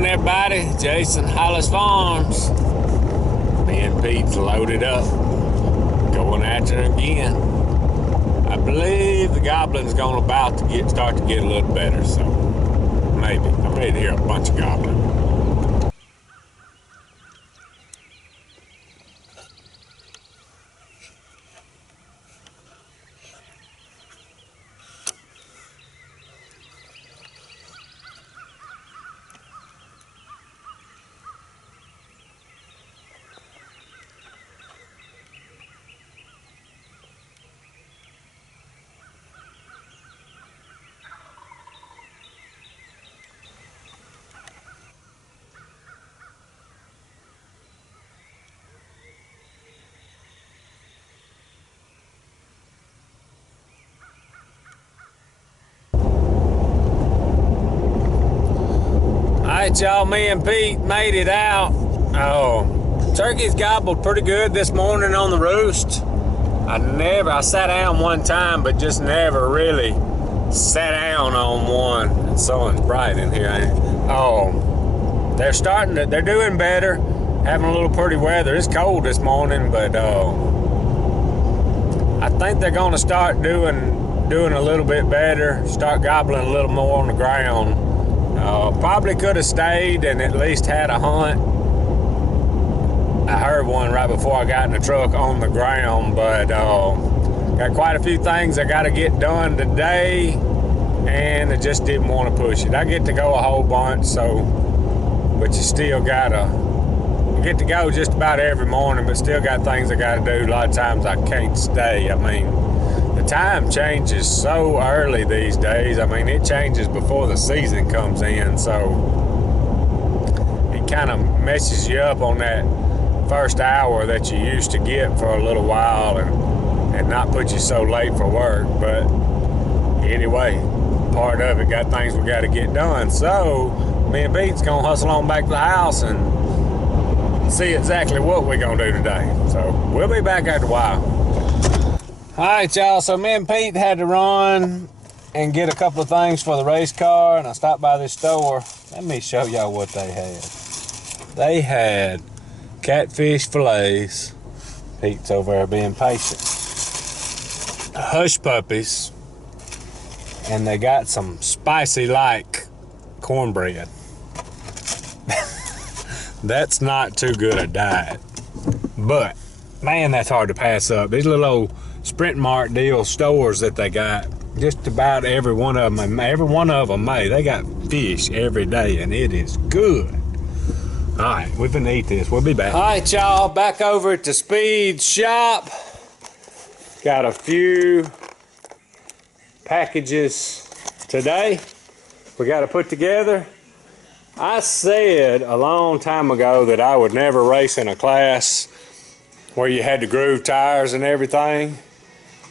morning, everybody. Jason, Hollis Farms. Me and Pete's loaded up, going after it again. I believe the goblin's about to start to get a little better, so maybe. I'm ready to hear a bunch of gobbling. Alright, y'all, me and Pete made it out. Turkeys gobbled pretty good this morning on the roost. I sat down one time, but just never really sat down on one. It's so bright in here, ain't it? They're doing better, having a little pretty weather. It's cold this morning, but I think they're gonna start doing a little bit better, start gobbling a little more on the ground. Probably could have stayed and at least had a hunt. I heard one right before I got in the truck on the ground, but got quite a few things I got to get done today, and I just didn't want to push it. I get to go a whole bunch, but you still get to go just about every morning, but still got things I got to do. A lot of times I can't stay. I mean, the time changes so early these days. I mean, it changes before the season comes in, so it kind of messes you up on that first hour that you used to get for a little while and not put you so late for work. But anyway, part of it, got things we got to get done. So me and Pete's gonna hustle on back to the house and see exactly what we're gonna do today. So we'll be back after a while. Alright, y'all, so me and Pete had to run and get a couple of things for the race car, and I stopped by this store. Let me show y'all what they had. They had catfish fillets. Pete's over there being patient. Hush puppies, and they got some spicy like cornbread. That's not too good a diet, but man, that's hard to pass up. These little old Sprint Mart deal stores that they got, just about every one of them they got fish every day, and it is good. All right, we're gonna eat this. We'll be back. All right, y'all, back over at the Speed Shop. Got a few packages today we got to put together. I said a long time ago that I would never race in a class where you had to groove tires and everything,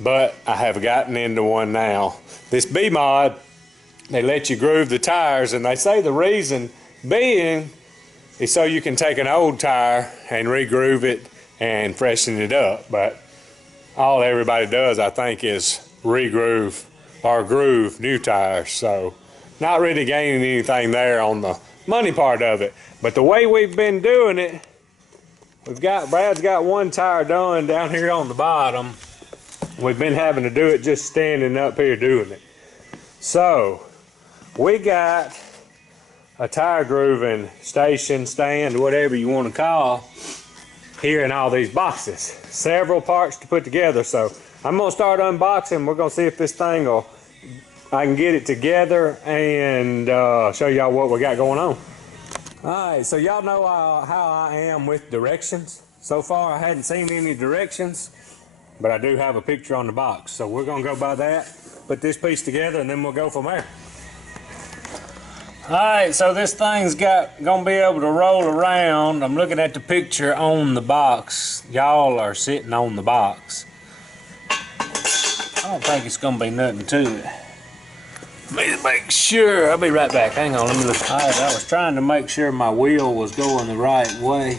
but I have gotten into one now. This B-Mod, they let you groove the tires, and they say the reason being is so you can take an old tire and re-groove it and freshen it up. But all everybody does, I think, is re-groove or groove new tires. So not really gaining anything there on the money part of it. But the way we've been doing it, Brad's got one tire done down here on the bottom. We've been having to do it just standing up here doing it. So we got a tire grooving station, stand, whatever you want to call, here in all these boxes. Several parts to put together. So I'm gonna start unboxing. We're gonna see if this thing I can get it together and show y'all what we got going on. Alright, so y'all know how I am with directions. So far I hadn't seen any directions, but I do have a picture on the box. So we're gonna go by that, put this piece together, and then we'll go from there. Alright, so this thing's gonna be able to roll around. I'm looking at the picture on the box. Y'all are sitting on the box. I don't think it's gonna be nothing to it. Let me make sure. I'll be right back. Hang on, let me look. Alright, I was trying to make sure my wheel was going the right way.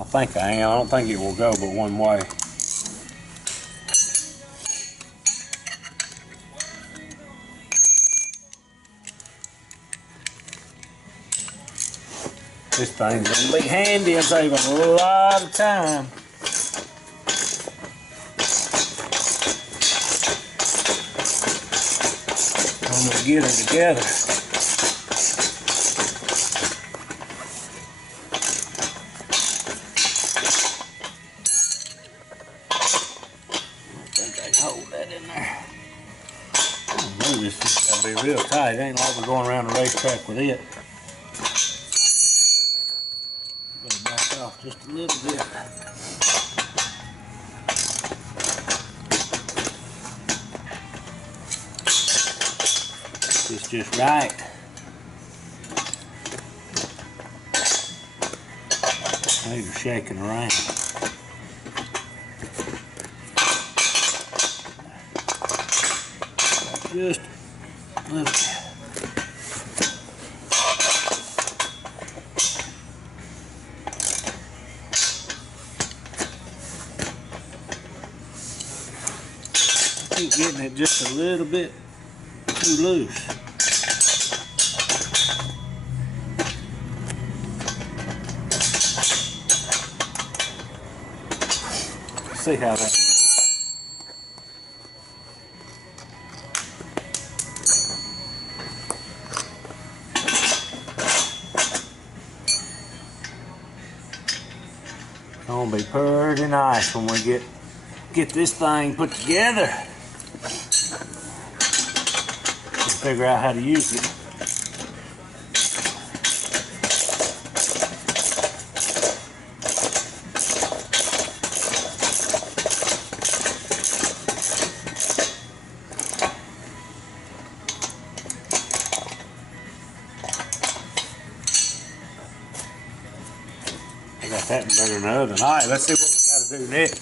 I think I am. I don't think it will go but one way. This thing's gonna be handy and save a lot of time. I'm gonna get her together. I think I can hold that in there. Move this, it's gotta be real tight. It ain't like we're going around the racetrack with it. Better back off just a little bit. It's just right. These are shaking around. Just a little bit. I keep getting it just a little bit too loose. See how that. It's gonna be pretty nice when we get this thing put together. Figure out how to use it. I got that better than the other. All right, let's see what we got to do next.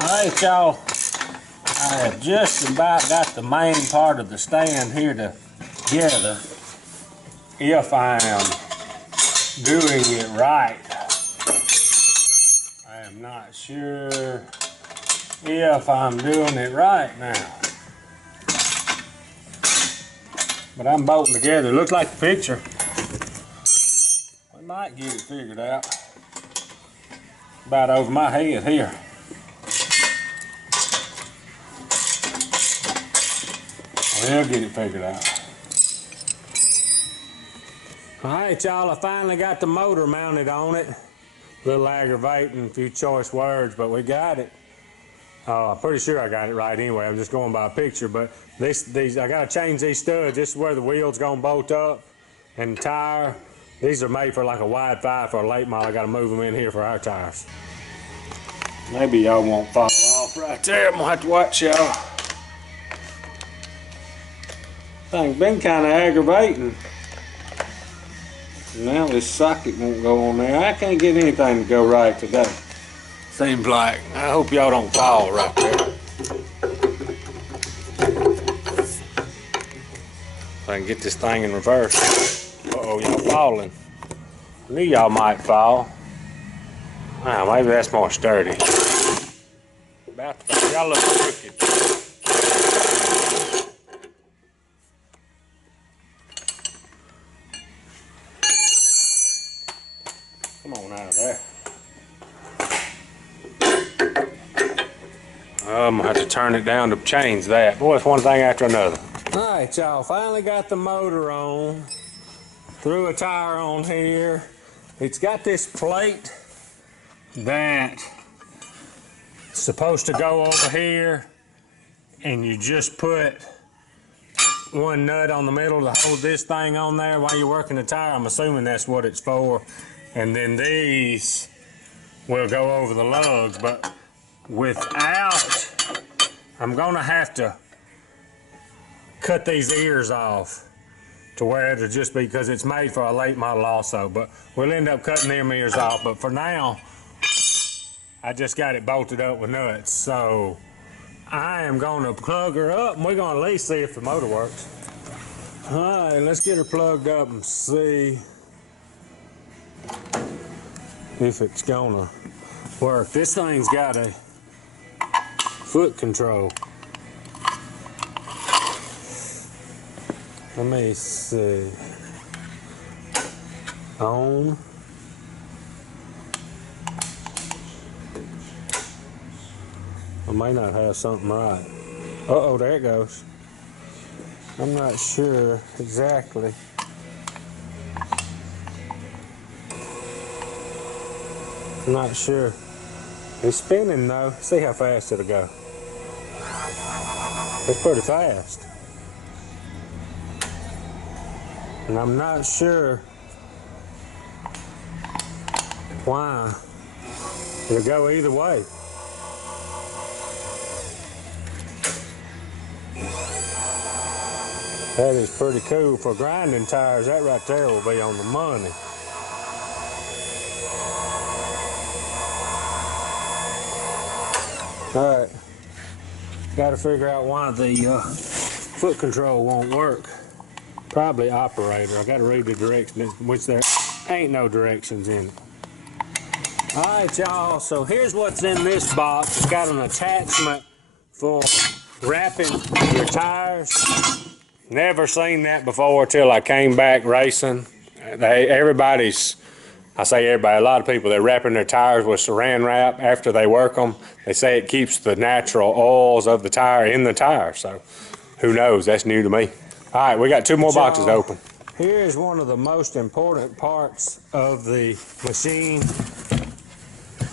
All right, y'all. I have just about got the main part of the stand here together. If I am doing it right. I am not sure if I'm doing it right now. But I'm bolting together. Looks like the picture. We might get it figured out. About over my head here. We'll get it figured out. Alright, y'all, I finally got the motor mounted on it. A little aggravating, a few choice words, but we got it. I'm pretty sure I got it right anyway. I'm just going by a picture, but these I gotta change these studs. This is where the wheel's gonna bolt up, and the tire. These are made for like a wide 5 for a late model. I gotta move them in here for our tires. Maybe y'all won't fall off right there. I'm gonna have to watch y'all. Thing's been kind of aggravating. Now this socket won't go on there. I can't get anything to go right today. Seems like. I hope y'all don't fall right there. If I can get this thing in reverse. Uh-oh, y'all falling. I knew y'all might fall. Wow, maybe that's more sturdy. About to fall. Y'all look crooked. Come on out of there. I'm gonna have to turn it down to change that. Boy, it's one thing after another. All right, y'all, finally got the motor on. Threw a tire on here. It's got this plate that's supposed to go over here, and you just put one nut on the middle to hold this thing on there while you're working the tire. I'm assuming that's what it's for. And then these will go over the lugs, but without, I'm gonna have to cut these ears off to where it'll just be, because it's made for a late model also, but we'll end up cutting them ears off. But for now, I just got it bolted up with nuts. So I am gonna plug her up, and we're gonna at least see if the motor works. All right, let's get her plugged up and see if it's gonna work. This thing's got a foot control. Let me see. On. I may not have something right. Uh-oh, there it goes. I'm not sure exactly. I'm not sure. It's spinning though. See how fast it'll go. It's pretty fast. And I'm not sure why. It'll go either way. That is pretty cool for grinding tires. That right there will be on the money. All right, got to figure out why the foot control won't work. Probably operator. I got to read the directions, which there ain't no directions in it. All right, y'all, so here's what's in this box. It's got an attachment for wrapping your tires. Never seen that before till I came back racing. Everybody's, I say everybody, a lot of people, they're wrapping their tires with saran wrap after they work them. They say it keeps the natural oils of the tire in the tire, so who knows, that's new to me. All right, we got two more boxes to open. Here's one of the most important parts of the machine.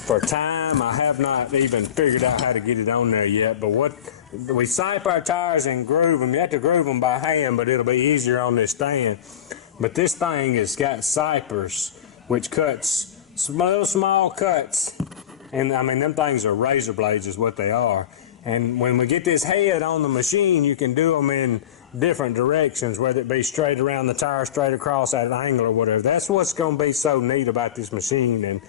For time, I have not even figured out how to get it on there yet, but what we sipe our tires and groove them. You have to groove them by hand, but it'll be easier on this stand. But this thing has got sipers, which cuts little small cuts, and I mean them things are razor blades is what they are. And when we get this head on the machine, you can do them in different directions, whether it be straight around the tire, straight across at an angle or whatever. That's what's going to be so neat about this machine, and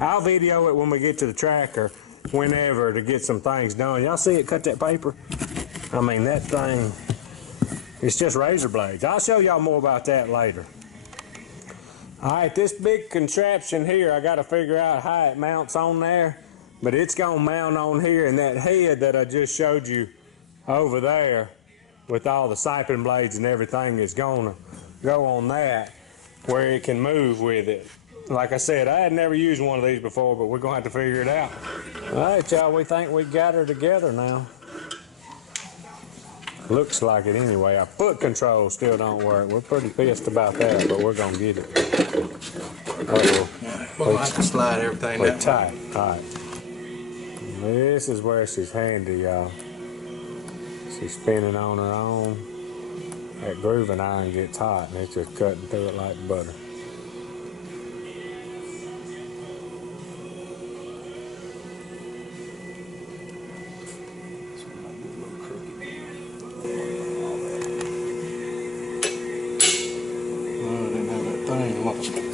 I'll video it when we get to the tracker whenever to get some things done. Y'all see it cut that paper? I mean, that thing, it's just razor blades. I'll show y'all more about that later. All right, this big contraption here, I got to figure out how it mounts on there, but it's going to mount on here, and that head that I just showed you over there with all the siping blades and everything is going to go on that where it can move with it. Like I said, I had never used one of these before, but we're going to have to figure it out. All right, y'all, we think we got her together now. Looks like it anyway. Our foot control still don't work. We're pretty pissed about that, but we're going to get it. Uh-oh. We'll have to slide everything down. Tight. All right. This is where she's handy, y'all. She's spinning on her own. That grooving iron gets hot, and it's just cutting through it like butter.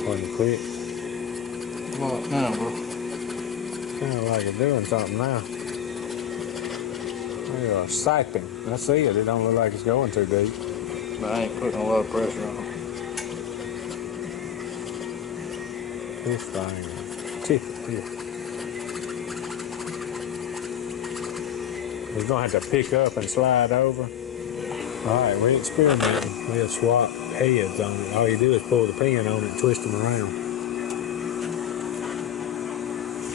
Wasn't quick. Well, now, bro. Kind of like it's doing something now. They are siping. I see it. It don't look like it's going too deep. But I ain't putting a lot of pressure on it. This thing, tip it here. We're gonna have to pick up and slide over. All right, we're experimenting. We'll swap heads on it. All you do is pull the pin on it and twist them around.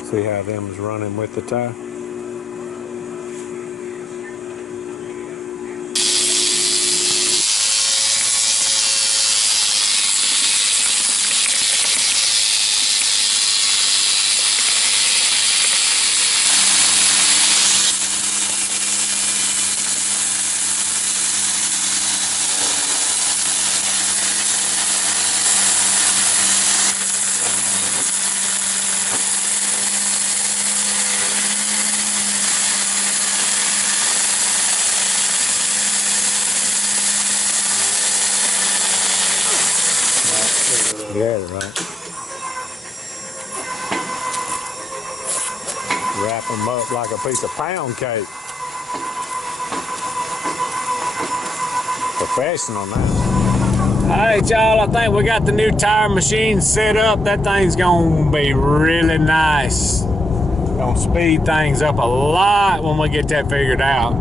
See how them's running with the tire? Yeah, right. Wrap them up like a piece of pound cake. Professional now. All right, y'all, I think we got the new tire machine set up. That thing's gonna be really nice. Gonna speed things up a lot when we get that figured out.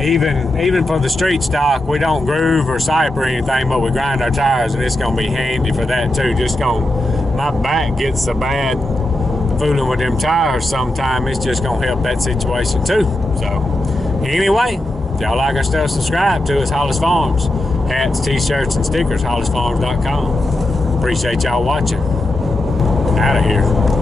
even for the street stock, we don't groove or sipe or anything, but we grind our tires, and it's gonna be handy for that too. My back gets so bad fooling with them tires sometime, it's just gonna help that situation too. So anyway, if y'all like our stuff, subscribe to us. Hollis Farms, hats, t-shirts, and stickers, hollisfarms.com. Appreciate y'all watching. Out of here.